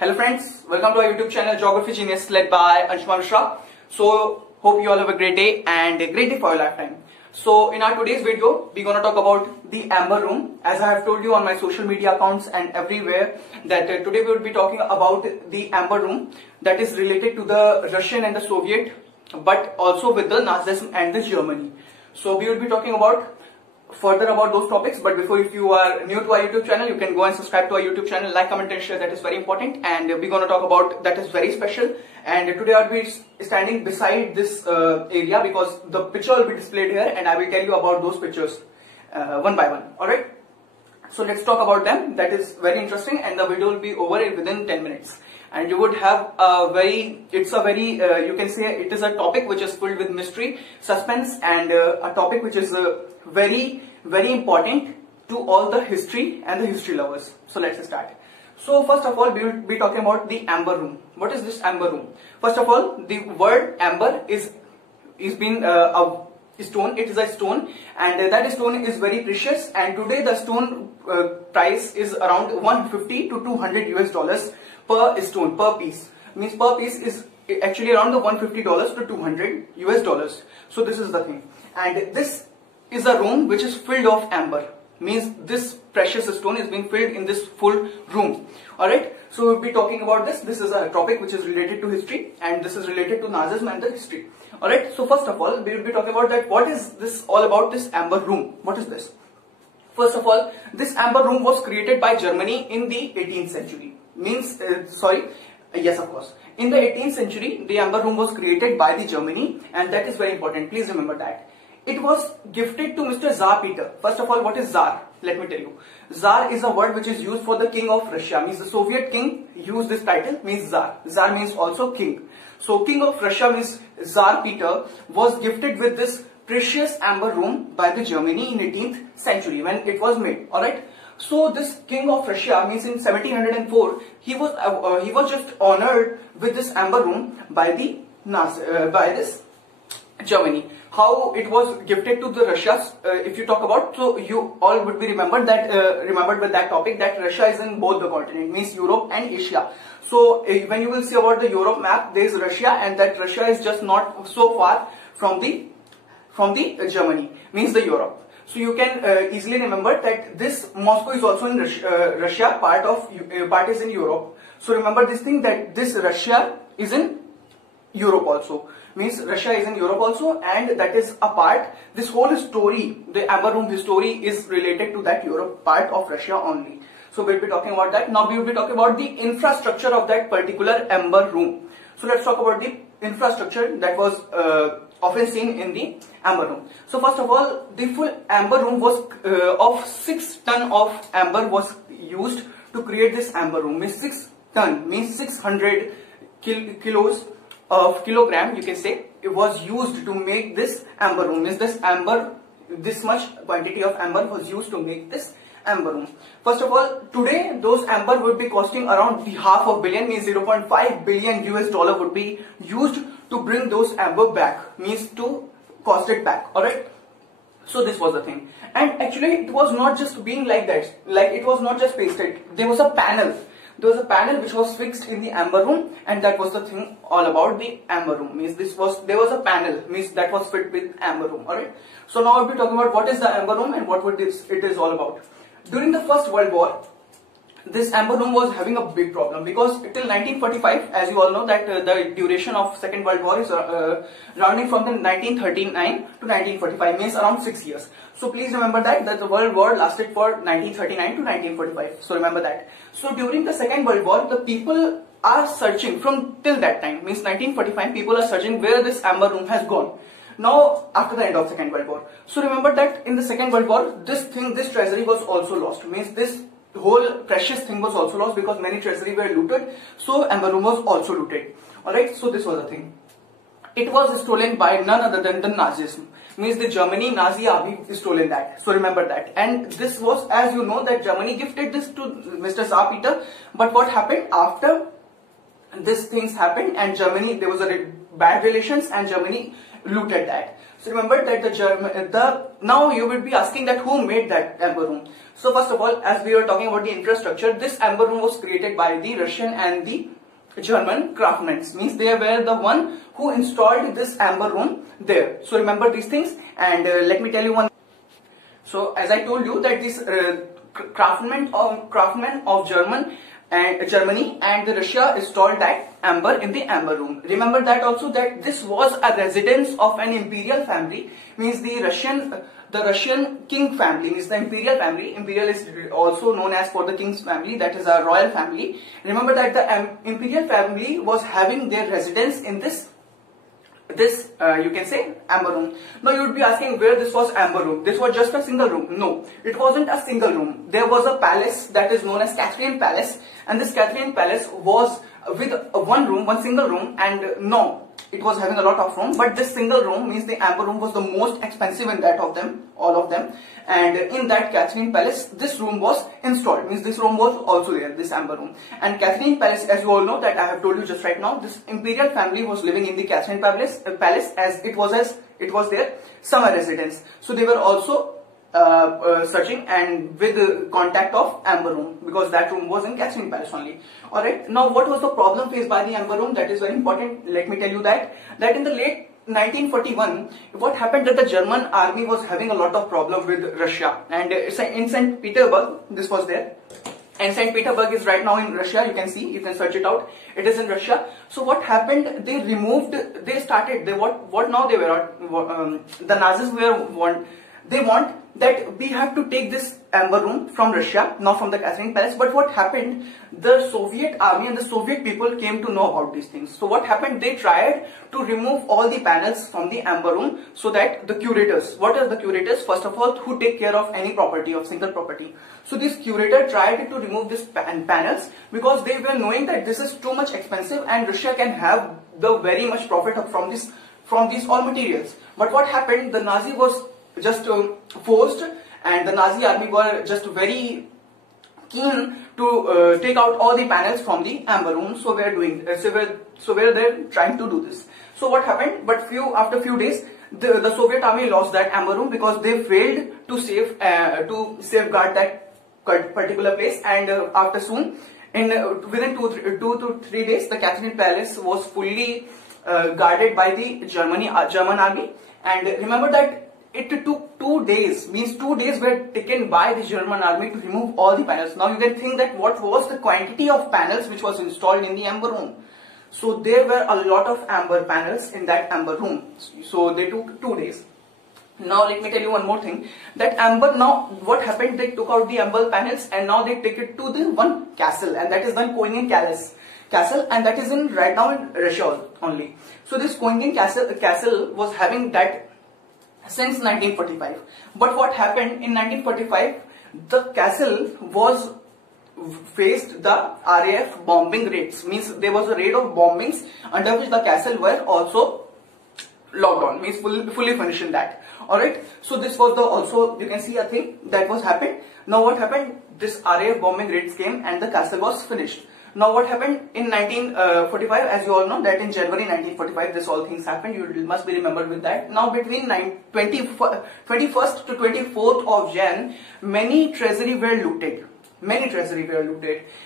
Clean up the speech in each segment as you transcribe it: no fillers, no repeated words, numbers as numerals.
Hello friends, welcome to our YouTube channel Geography Genius led by Anshuman Mishra. So hope you all have a great day and a great day for your lifetime. So in our today's video, we're gonna talk about the Amber Room. As I have told you on my social media accounts and everywhere that today we will be talking about the Amber Room that is related to the Russian and the Soviet, but also with the Nazism and the Germany. So we will be talking about further about those topics, but before, if you are new to our YouTube channel, you can go and subscribe to our YouTube channel, like, comment and share. That is very important, and we're going to talk about that is very special. And today I'll be standing beside this area because the picture will be displayed here and I will tell you about those pictures one by one. Alright, so let's talk about them. That is very interesting and the video will be over within 10 minutes. And you would have a very, you can say it is a topic which is filled with mystery, suspense, and a topic which is very important to all the history and the history lovers. So let's start. So first of all, we will be talking about the Amber Room. What is this Amber Room? First of all, the word amber is been a stone. It is a stone, and that stone is very precious. And today the stone price is around 150 to 200 US dollars per stone, per piece. Means per piece is actually around the $150 to 200 US dollars. So this is the thing, and this is a room which is filled of amber. Means this precious stone is being filled in this full room. Alright, so we'll be talking about this. This is a topic which is related to history, and this is related to Nazism and the history. Alright, so first of all, we will be talking about that. What is this all about, this Amber Room? What is this? First of all, this Amber Room was created by Germany in the 18th century. Means, yes, of course. In the 18th century, the Amber Room was created by the Germany, and that is very important. Please remember that. It was gifted to Mr. Tsar Peter. First of all, what is Tsar? Let me tell you. Tsar is a word which is used for the king of Russia. Means the Soviet king used this title, means Tsar. Tsar means also king. So king of Russia means Tsar Peter was gifted with this precious Amber Room by the Germany in 18th century when it was made. Alright. So this king of Russia means in 1704 he was just honored with this Amber Room by the by this Germany. How it was gifted to the Russias, if you talk about, so you all would be remembered with that topic that Russia is in both the continent, means Europe and Asia. So when you will see about the Europe map, there is Russia, and that Russia is just not so far from the Germany, means the Europe. So you can easily remember that this Moscow is also in Russia, part is in Europe. So remember this thing, that this Russia is in Europe also. Means Russia is in Europe also, and that is a part. This whole story, the Amber Room story, is related to that Europe part of Russia only. So we'll be talking about that. Now we will be talking about the infrastructure of that particular Amber Room. So let's talk about the infrastructure that was often seen in the Amber Room. So first of all, the full Amber Room was of 6 ton of amber was used to create this Amber Room. Means 6 ton means 600 kilos of kilogram, you can say, it was used to make this Amber Room. Means this amber, this much quantity of amber was used to make this Amber Room. First of all, today those amber would be costing around the $500 million, means 0.5 billion US dollar would be used to bring those amber back, means to cost it back. Alright, so this was the thing, and actually it was not just being like that, like it was not just pasted. There was a panel. There was a panel which was fixed in the Amber Room, and that was the thing all about the Amber Room. Means there was a panel, means that was fit with Amber Room. Alright. So now we'll be talking about what is the Amber Room and what it is all about. During the First World War, this Amber Room was having a big problem because till 1945, as you all know, that the duration of Second World War is rounding from the 1939 to 1945, means around 6 years. So please remember that the World War lasted for 1939 to 1945. So remember that. So during the Second World War, the people are searching from till that time, means 1945, people are searching where this Amber Room has gone. Now after the end of Second World War. So remember that in the Second World War, this treasury was also lost. Means this whole precious thing was also lost because many treasury were looted. So Amber Room was also looted. Alright, so this was the thing. It was stolen by none other than the Nazism. Means the Germany Nazi army stolen that. So remember that. And this was, as you know, that Germany gifted this to Mr. Tsar Peter. But what happened after these things happened, and Germany, there was a bad relations, and Germany looted that. So remember that now you will be asking that who made that amber room. So first of all, as we were talking about the infrastructure, this amber room was created by the Russian and the German craftsmen. Means they were the one who installed this amber room there. So remember these things, and let me tell you one. So as I told you that this craftsmen of Germany and the Russia installed that amber in the amber room. Remember that also, that this was a residence of an imperial family. Means the Russian king family is the imperial family. Imperial is also known as for the king's family, that is a royal family. Remember that the imperial family was having their residence in this you can say amber room. Now you would be asking where this was amber room. This was just a single room. No, it wasn't a single room. There was a palace that is known as Catherine Palace, and this Catherine Palace was with one single room, and no, it was having a lot of room, but this single room, means the amber room, was the most expensive in that of them, all of them. And in that Catherine Palace, this room was installed. Means this room was also there, this amber room. And Catherine Palace, as you all know, that I have told you just right now, this imperial family was living in the Catherine Palace, as it was their summer residence. So they were also searching and with the contact of amber room, because that room was in Catherine Palace only. Alright, now what was the problem faced by the amber room? That is very important. Let me tell you that in the late 1941, what happened, that the German army was having a lot of problem with Russia, and in St. Petersburg, this was there. And St. Petersburg is right now in Russia. You can see, you can search it out. It is in Russia. So what happened? The Nazis they want that we have to take this amber room from Russia, not from the Catherine Palace. But what happened? The Soviet army and the Soviet people came to know about these things. So what happened? They tried to remove all the panels from the amber room, so that the curators, what are the curators? First of all, who take care of any property, of single property. So this curator tried to remove this panels, because they were knowing that this is too much expensive and Russia can have the very much profit from these all materials. But what happened? The Nazi was just forced, and the Nazi army were just very keen to take out all the panels from the amber room. So were they trying to do this. So what happened? But after few days, the Soviet army lost that amber room, because they failed to safeguard that particular place. And after soon, within 2 to 3 days, the Catherine Palace was fully guarded by the German army. And remember that it took 2 days, means 2 days were taken by the German army to remove all the panels. Now you can think that what was the quantity of panels which was installed in the amber room. So there were a lot of amber panels in that amber room. So they took 2 days. Now let me tell you one more thing. That amber, now what happened? They took out the amber panels, and now they take it to the one castle, and that is the Koenigin Castle, and that is right now in Russia only. So this Koenigin Castle was having that since 1945. But what happened in 1945? The castle was faced the RAF bombing raids. Means there was a raid of bombings, under which the castle were also locked on. Means fully finished in that. Alright. So this was also, you can see a thing that was happened. Now what happened? This RAF bombing raids came, and the castle was finished. Now what happened in 1945, as you all know, that in January 1945 this all things happened. You must be remembered with that. Now between 21st to 24th of Jan, many treasury were looted.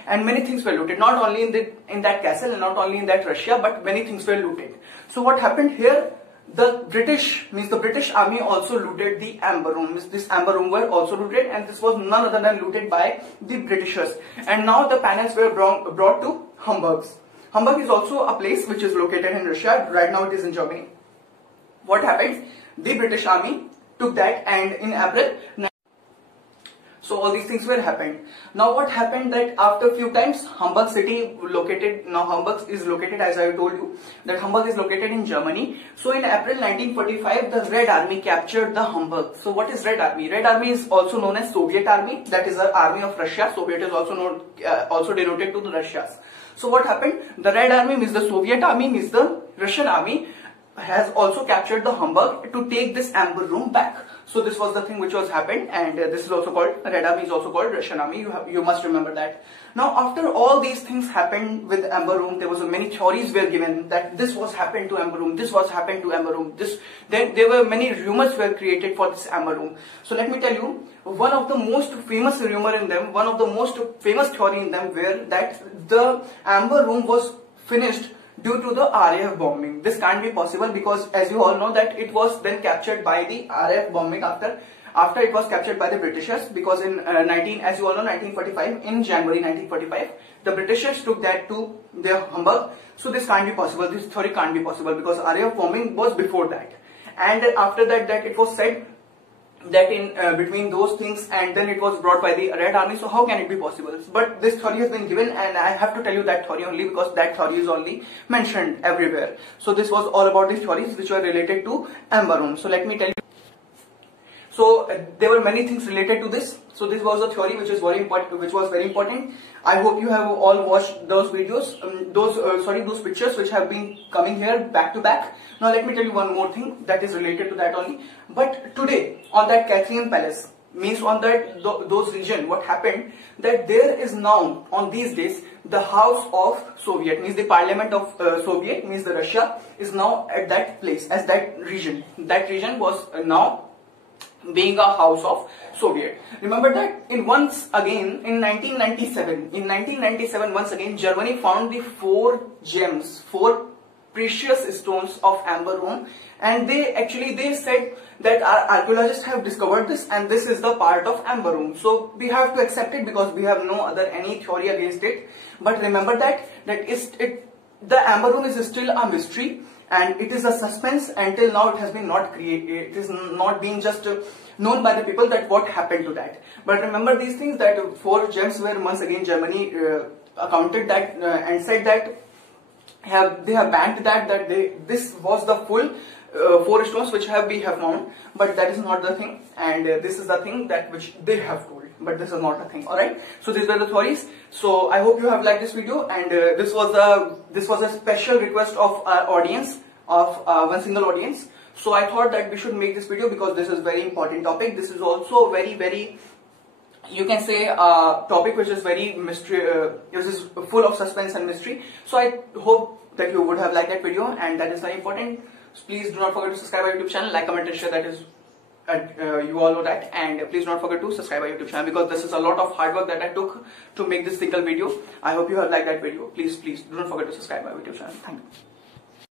And many things were looted. Not only in that castle, and not only in that Russia, but many things were looted. So what happened here? The British army also looted the amber room. This amber room were also looted, and this was none other than looted by the Britishers. And now the panels were brought to Hamburg. Hamburg is also a place which is located in Russia. Right now it is in Germany. What happened? The British army took that, and in April, so all these things were happened. Now what happened, that after few times, Hamburg city located, now Hamburg is located, as I told you, that Hamburg is located in Germany. So in April 1945, the Red Army captured the Hamburg. So what is Red Army? Red Army is also known as Soviet Army, that is the army of Russia. Soviet is also denoted to the Russias. So what happened? The Red Army means the Soviet army, means the Russian army, has also captured the Hamburg to take this Amber Room back. So this was the thing which was happened, and this is also called, Red Army is also called Russian Army. You must remember that. Now after all these things happened with Amber Room, there was many theories were given that this was happened to Amber Room, this was happened to Amber Room, then there were many rumors were created for this Amber Room. So let me tell you, one of the most famous rumor in them, one of the most famous theory in them were that the Amber Room was finished due to the RAF bombing. This can't be possible because as you all know that it was then captured by the RAF bombing after it was captured by the Britishers, because in 1945, in January 1945, the Britishers took that to their Hamburg. So this can't be possible, this theory can't be possible because RAF bombing was before that. And after that it was said that in between those things, and then it was brought by the Red Army. So how can it be possible? But this theory has been given, and I have to tell you that theory only because that theory is only mentioned everywhere. So this was all about the theories which were related to Amber Room. So let me tell you. So there were many things related to this. So this was a theory which is very important. I hope you have all watched those videos, those pictures which have been coming here back to back. Now let me tell you one more thing that is related to that only. But today on that Catherine Palace, means on that those region, what happened that there is now on these days the House of Soviet, means the Parliament of Soviet, means the Russia is now at that place as that region. That region was now being a House of Soviet. Remember that once again in 1997 once again Germany found the 4 gems, 4 precious stones of Amber Room, and they said that our archaeologists have discovered this and this is the part of Amber Room. So we have to accept it because we have no other any theory against it. But remember that the Amber Room is still a mystery, and it is a suspense until now. It has been not created, it is not being just known by the people that what happened to that. But remember these things, that 4 gems were once again Germany accounted that and said that they have banked that this was the full 4 stones which we have found, but that is not the thing, and this is the thing that which they have told, but this is not a thing. Alright, so these were the theories. So I hope you have liked this video, and this was a special request of our audience, of one single audience. So I thought that we should make this video because this is very important topic. This is also very, you can say, topic which is very mystery, which is full of suspense and mystery. So I hope that you would have liked that video, and that is very important. So please do not forget to subscribe our YouTube channel, like, comment and share, that is you all know that, and please do not forget to subscribe our YouTube channel because this is a lot of hard work that I took to make this single video. I hope you have liked that video. Please do not forget to subscribe our YouTube channel. Thank you.